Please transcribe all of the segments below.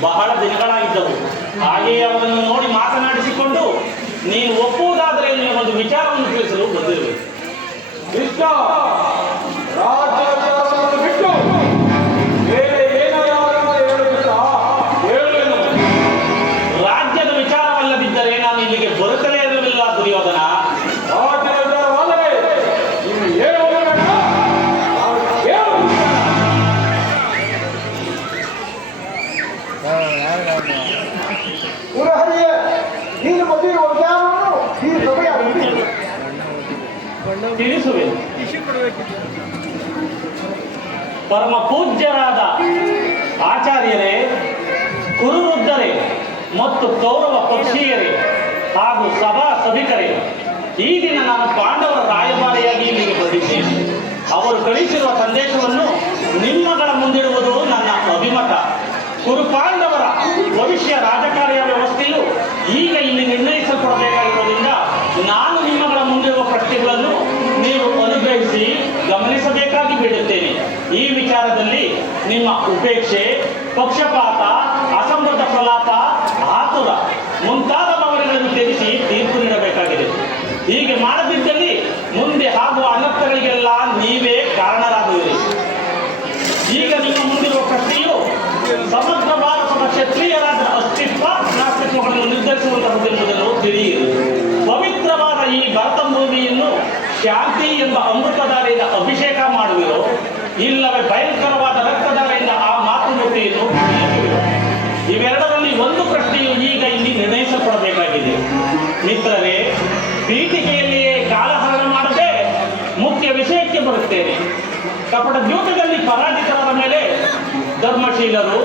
ಬಹಳ ದಿನಗಳಾಗಿದ್ದವು. ಹಾಗೆಯೇ ಅವನು ಪರಮ ಪೂಜ್ಯರಾದ ಆಚಾರ್ಯರೇ, ಕುರುವೃದ್ಧರೇ ಮತ್ತು ಕೌರವ ಪಕ್ಷೀಯರೇ ಹಾಗೂ ಸಭಾ ಸಭಿಕರೇ, ಈ ದಿನ ನಾನು ಪಾಂಡವರ ರಾಯಭಾರಿಯಾಗಿ ಇಲ್ಲಿಗೆ ಬಂದಿದ್ದೇನೆ ಅವರು ಕಳಿಸಿರುವ ಸಂದೇಶವನ್ನು ನಿಮ್ಮಗಳ ಮುಂದಿಡುವುದು ನನ್ನ ಅಭಿಮತ. ಕುರುಪಾಂಡವರ ಭವಿಷ್ಯ ರಾಜಕಾರಿಯ ವ್ಯವಸ್ಥೆಯು ಈಗ ಇಲ್ಲಿ ನಿರ್ಣಯಿಸಲ್ಪಡಬೇಕಾಗಿರುವುದರಿಂದ ನಾನು ನಿಮ್ಮಗಳ ಮುಂದಿರುವ ಪ್ರಶ್ನೆಗಳನ್ನು ನೀವು ಅನುಗ್ರಹಿಸಿ ಗಮನಿಸಬೇಕಾಗಿ ಬಿಡುತ್ತೇನೆ ಈ ವಿಚಾರದಲ್ಲಿ ನಿಮ್ಮ ಉಪೇಕ್ಷೆ, ಪಕ್ಷಪಾತ ಅಸಮೃದ್ಧ ಪ್ರಲಾಪ, ಆತುರ ಮುಂತಾದ ಭಾವನೆಗಳನ್ನು ತ್ಯಜಿಸಿ ತೀರ್ಪು ನೀಡಬೇಕಾಗಿದೆ. ಹೀಗೆ ಮಾಡದಿದ್ದಲ್ಲಿ ಮುಂದೆ ಆಗುವ ಅನರ್ಥಗಳಿಗೆಲ್ಲ ನೀವೇ ಕಾರಣರಾಗುವಿರಿ. ಈಗ ನಿಮ್ಮ ಮುಂದಿರುವ ಪ್ರಶ್ನೆಯು ಸಮಗ್ರ ಭಾರತದ ಕ್ಷತ್ರಿಯರಾದ ಅಸ್ತಿತ್ವ ನಾಸ್ತಿತ್ವಗಳನ್ನು ನಿರ್ಧರಿಸುವಂತಹದ್ದೆಂಬುದನ್ನು ತಿಳಿಯಿರಿ. ಪವಿತ್ರವಾದ ಈ ಭರತ ಭೂಮಿಯನ್ನು ಶಾಂತಿ ಎಂಬ ಅಮೃತಧಾರೆಯಿಂದ ಅಭಿಷೇಕ ಮಾಡುವಿರೋ, ಇಲ್ಲವೇ ಭಯಂಕರವಾದ ಮಿತ್ರರೇ, ಪೀಠಿಕೆಯಲ್ಲಿಯೇ ಕಾಲಹರಣ ಮಾಡದೆ ಮುಖ್ಯ ವಿಷಯಕ್ಕೆ ಬರುತ್ತೇನೆ. ಕಪಟ ದ್ಯೂತದಲ್ಲಿ ಪರಾಜಿತರಾದ ಮೇಲೆ ಧರ್ಮಶೀಲರು,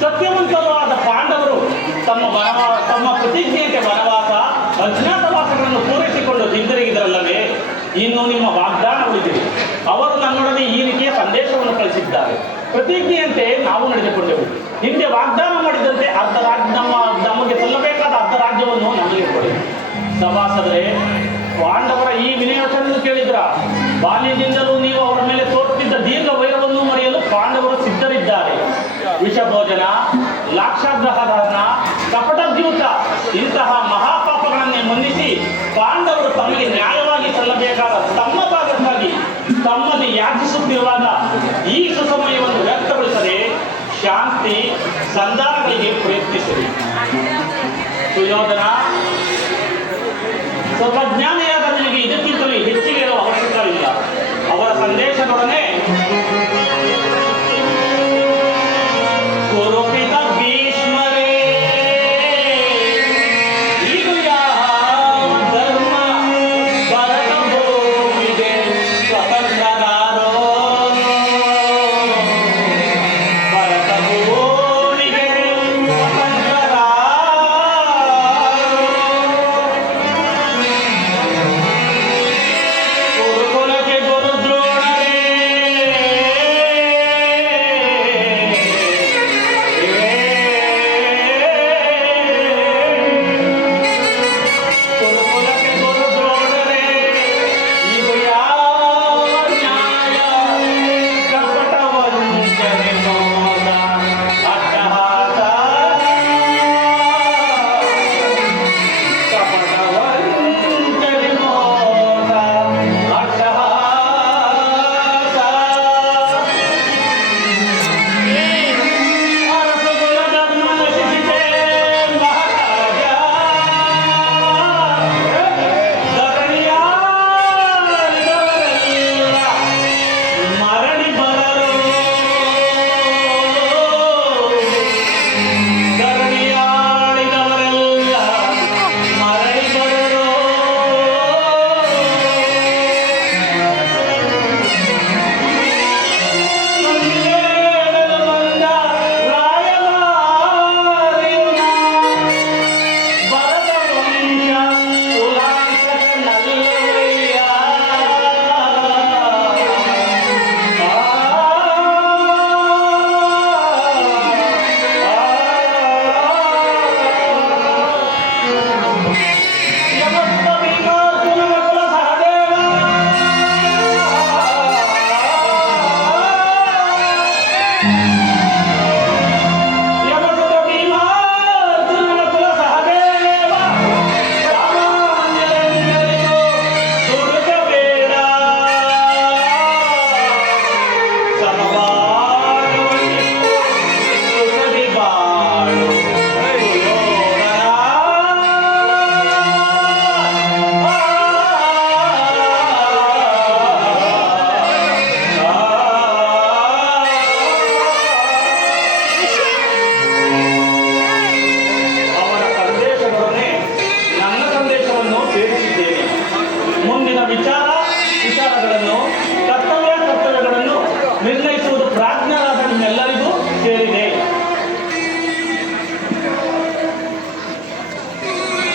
ಸತ್ಯವಂತರು ಆದ ಪಾಂಡವರು ತಮ್ಮ ವನವಾ ತಮ್ಮ ಪ್ರತಿಜ್ಞೆಯಂತೆ ವನವಾಸ ಅಜ್ಞಾತವಾಸಗಳನ್ನು ಪೂರೈಸಿಕೊಂಡು ಹಿಂದಿರುಗಿದರಲ್ಲವೇ, ಇನ್ನು ನಿಮ್ಮ ವಾಗ್ದಾನ ಉಳಿದಿದೆ ಅವರು ನನ್ನೊಡನೆ ಈ ರೀತಿಯ ಸಂದೇಶವನ್ನು ಕಳಿಸಿದ್ದಾರೆ. ಪ್ರತಿಜ್ಞೆಯಂತೆ ನಾವು ನಡೆದುಕೊಂಡೆವು ಲಾಕ್ಷಾಗ್ರಹರಣ ಕಪಟದ್ಯೂತ ಇಂತಹ ಮಹಾಪಾಪಗಳನ್ನೇ ಮನ್ನಿಸಿ ಪಾಂಡವರು ತಮಗೆ ನ್ಯಾಯವಾಗಿ ಸಲ್ಲಬೇಕಾದ ತಮ್ಮ ಭಾಗಕ್ಕಾಗಿ ತಮ್ಮಲ್ಲಿ ಯಾಚಿಸುತ್ತಿರುವಾಗ ಈ ಸುಸಮಯವನ್ನು ವ್ಯಕ್ತಗೊಳಿಸದೆ ಶಾಂತಿ ಸಂಧಾನಗಳಿಗೆ ಪ್ರಯತ್ನಿಸಿರಿ. ಸುಯೋಧನ, ಸ್ವಲ್ಪ ನಿಮಗೆ ಇದಕ್ಕಿಂತಲೂ ಹೆಚ್ಚಿಗೆ ಇರುವ ಅವಶ್ಯಕವಿಲ್ಲ. ಅವರ ಸಂದೇಶದೊಡನೆ ವಿಚಾರ ವಿಚಾರಗಳನ್ನು ಕರ್ತವ್ಯ ಕರ್ತವ್ಯಗಳನ್ನು ನಿರ್ಣಯಿಸುವುದು ಪ್ರಾಜ್ಞರಾದ ನಿಮ್ಮೆಲ್ಲರಿಗೂ ಸೇರಿದೆ.